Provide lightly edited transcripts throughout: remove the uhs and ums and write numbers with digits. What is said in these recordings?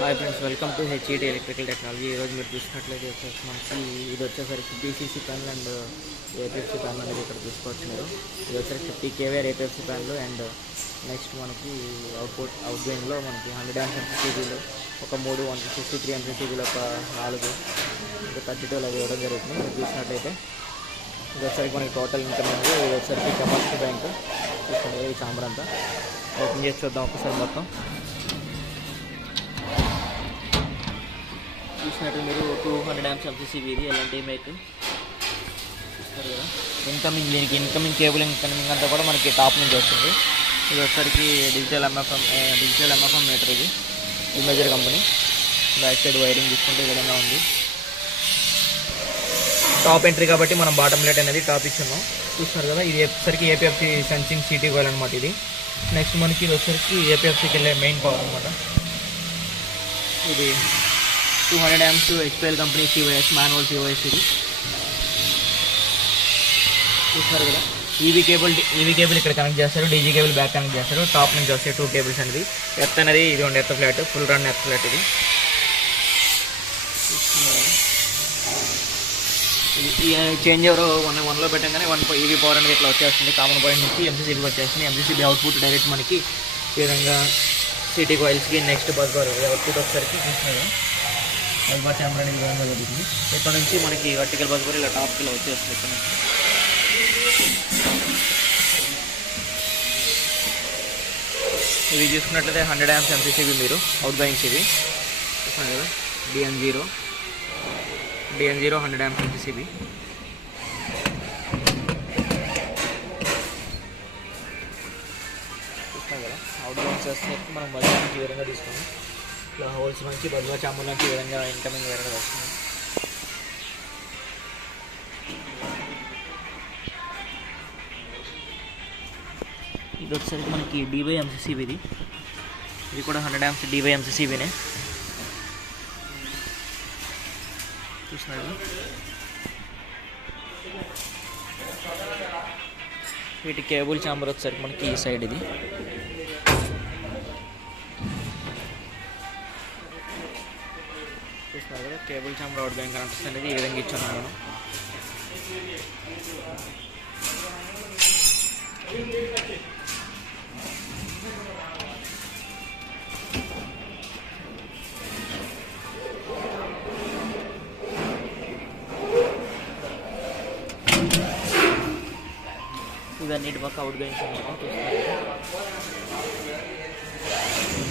Hi friends, welcome to H.E.T electrical technology. ఈరోజు మీరు చూసినట్లయితే మనకి ఇది వచ్చేసరికి పీసీసీ ప్యానల్ అండ్ ఏపీఎఫ్సీ ప్యానల్ అనేది ఇక్కడ చూసుకోవచ్చు. మీరు ఇది వచ్చేసరికి 50 kVA ఏపీఎఫ్సీ ప్యానల్ అండ్ నెక్స్ట్ మనకి అవుట్ గోయింగ్లో మనకి 100 amps ఎంపీసీబీలో ఒక 3 153 ఎంపీసీబీలో ఒక 4 ఇంకా 32 అవి ఇవ్వడం జరుగుతుంది. మీరు చూసినట్లయితే ఇది వచ్చేసరికి మనకి టోటల్ ఇన్కమింగ్, ఇది వచ్చేసరికి కెపాసిటీ బ్యాంక్ చూసుకోండి. ఈ చాంబర్ అంతా ఓపెన్ చేసి చూద్దాం ఒకసారి. మొత్తం చూసినట్టు మీరు 200 amps ఎంపీసీబీ ఇది ఎలాంటి మేక్ చూస్తారు కదా. ఇన్కమింగ్, దీనికి ఇన్కమింగ్ కేబుల్ ఇన్కమింగ్ అంతా కూడా మనకి టాప్ నుంచి వస్తుంది. ఇది వచ్చేసరికి డిజిటల్ ఎంఎఫ్ఎం మీటర్, ఇది ఇమేజర్ కంపెనీ. బ్యాక్ సైడ్ వైరింగ్ తీసుకుంటే ఈ విధంగా ఉంది. టాప్ ఎంట్రీ కాబట్టి మనం బాటమ్ ప్లేట్ అనేది టాప్ ఇచ్చున్నాం. చూస్తున్నారు కదా, ఇది వచ్చేసరికి ఏపీఎఫ్సీ సెన్సింగ్ సిటీ కాయిల్ అనమాట. ఇది నెక్స్ట్ మనకి ఇది వచ్చేసరికి ఏపీఎఫ్సీకి వెళ్ళే మెయిన్ పవర్ అనమాట. ఇది 200 amps H.E.T company COS manual COS. ఇది చూస్తారు కదా, ఈవీ కేబుల్ ఇక్కడ కనెక్ట్ చేస్తారు, డీజీ కేబుల్ బ్యాక్ కనెక్ట్ చేస్తారు. టాప్ నుంచి వస్తాయి 2 కేబుల్స్ అనేది. ఎర్త్ అనేది ఇది ఉంది, earth flat, full run earth flat. ఇది చేంజ్ ఎవరో 1లో పెట్టగానే 1 ఈవీ పవర్ అనేది ఇట్లా వచ్చేస్తుంది. కామన్ పాయింట్ నుంచి ఎంసీసీబీకి వచ్చేస్తుంది. ఎంసీసీబీ అవుట్పుట్ డైరెక్ట్ మనకి ఈ విధంగా సిటీ కాయిల్స్కి. నెక్స్ట్ బస్ బార్ అవుట్పుట్ వచ్చేసరికి చూస్తున్నారు, బస్ బార్ ఛాంబర్ అనేది విధంగా జరుగుతుంది. ఇక్కడ నుంచి మనకి వర్టికల్ బస్ బార్ ఇలా టాప్కి ఇలా వచ్చేస్తుంది. ఇక్కడ నుంచి ఇవి చూసుకున్నట్లయితే 100 amps ఎంపీసీబీ మీరు అవుట్ గోయింగ్స్ ఇవి చూస్తున్నారు కదా. డిఎన్0 100 amps ఎంపీసీబీ. చూస్తాం కదా, అవుట్ గోయింగ్స్ వస్తే మనం బస్ నుంచి విధంగా తీసుకున్నాం. ఇలా హోల్స్ నుంచి బస్ బార్ ఛాంబర్ నుంచి విధంగా ఇన్కమింగ్ విధంగా వస్తుంది. ఇది వచ్చేసరికి మనకి DYMCCB. ఇది కూడా 100 amps DYMCCBనే చూస్తున్నారు. వీటి కేబుల్ ఛాంబర్ వచ్చేసరికి మనకి ఈ సైడ్ ఇది చూస్తున్నారు కదా. Cable chamber out going connection అనేది ఈ విధంగా ఇచ్చాను నేను. ఇవన్నిటి పక్క అవుట్ గోయింగ్స్ అన్నమాట.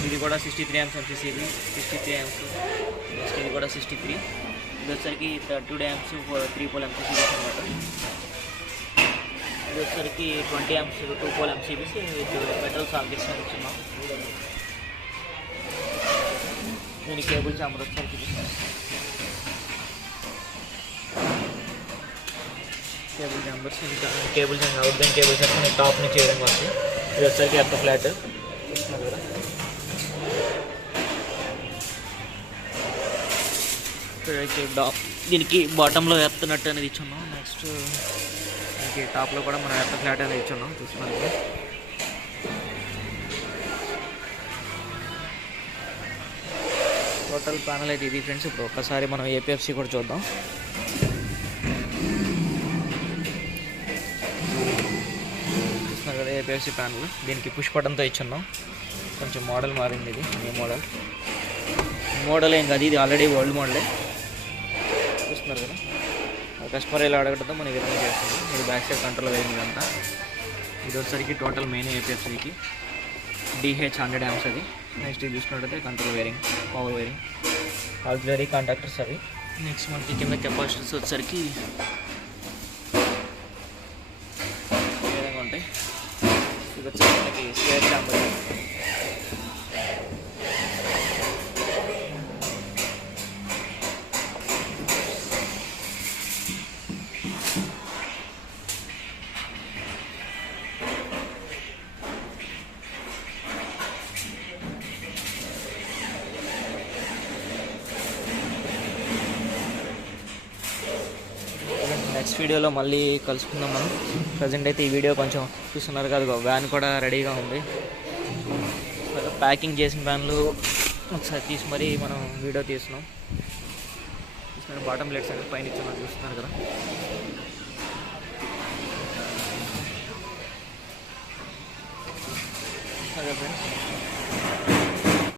ఇది కూడా 63 amps ఎంపీసీబీ, 63 amps. నెక్స్ట్ ఇది కూడా 63. ఇది వచ్చరికి 32 amps 3 pole ఎంపీసీబీస్ అనమాట. ఇది వచ్చరికి 20 amps 2 pole MPCBs with metal sockets ఇచ్చున్నాం. దీని కేబుల్ ఛాంబర్ వచ్చరికి cable chambers. Cables out going cables అంటే మనకి టాప్ నుంచి చేయడం వస్తుంది. ఇది వచ్చరికి ఎర్త్ ఫ్లాట్ చూస్తున్నారు కదా. దీనికి బాటంలో ఎర్త్ నట్ అనేది ఇచ్చున్నాం. నెక్స్ట్ దీనికి టాప్లో కూడా మనం ఎర్త్ ఫ్లాట్ అనేది ఇచ్చున్నాం. చూస్తున్నారు కదా. టోటల్ ప్యానల్ అయితే ఇది ఫ్రెండ్స్. ఇప్పుడు ఒక్కసారి మనం ఏపీఎఫ్సీ కూడా చూద్దాం. చూస్తున్నారు కదా, ఏపీఎఫ్సీ ప్యానల్. దీనికి పుష్ బటన్తో ఇచ్చున్నాం. కొంచెం మోడల్ మారింది, ఇది న్యూ మోడల్ ఏం కాదు, ఇది ఆల్రెడీ ఓల్డ్ మోడలే. చూస్తున్నారు కదా, కస్టమర్ ఇలా అడగడంతో మనం విధంగా చేస్తుంది. ఇది బ్యాక్ సైడ్ కంట్రోల్ వేయింగ్ అంతా. ఇది వచ్చేసరికి టోటల్ మెయిన్ ఏపీఎఫ్సీకి DH 100 amps అది. నెక్స్ట్ ఇది చూసుకున్నట్టయితే control wiring, power wiring, auxiliary contactors అవి. నెక్స్ట్ మనకి కింద కెపాసిటర్స్ వచ్చేసరికి ఈ విధంగా ఉంటాయి. ఇది వచ్చేసరికి మనకి స్క్వేర్ ఛాంబర్. నెక్స్ట్ వీడియోలో మళ్ళీ కలుసుకుందాం మనం. ప్రజెంట్ అయితే ఈ వీడియో కొంచెం చూస్తున్నారు కదా, వ్యాన్ కూడా రెడీగా ఉంది. ప్యాకింగ్ చేసిన వ్యాన్లు ఒకసారి తీసి మరీ మనం వీడియో తీస్తున్నాం. బాటమ్ ప్లేట్స్ అంటే పైన ఇచ్చిన చూస్తున్నారు కదా. సరే ఫ్రెండ్స్,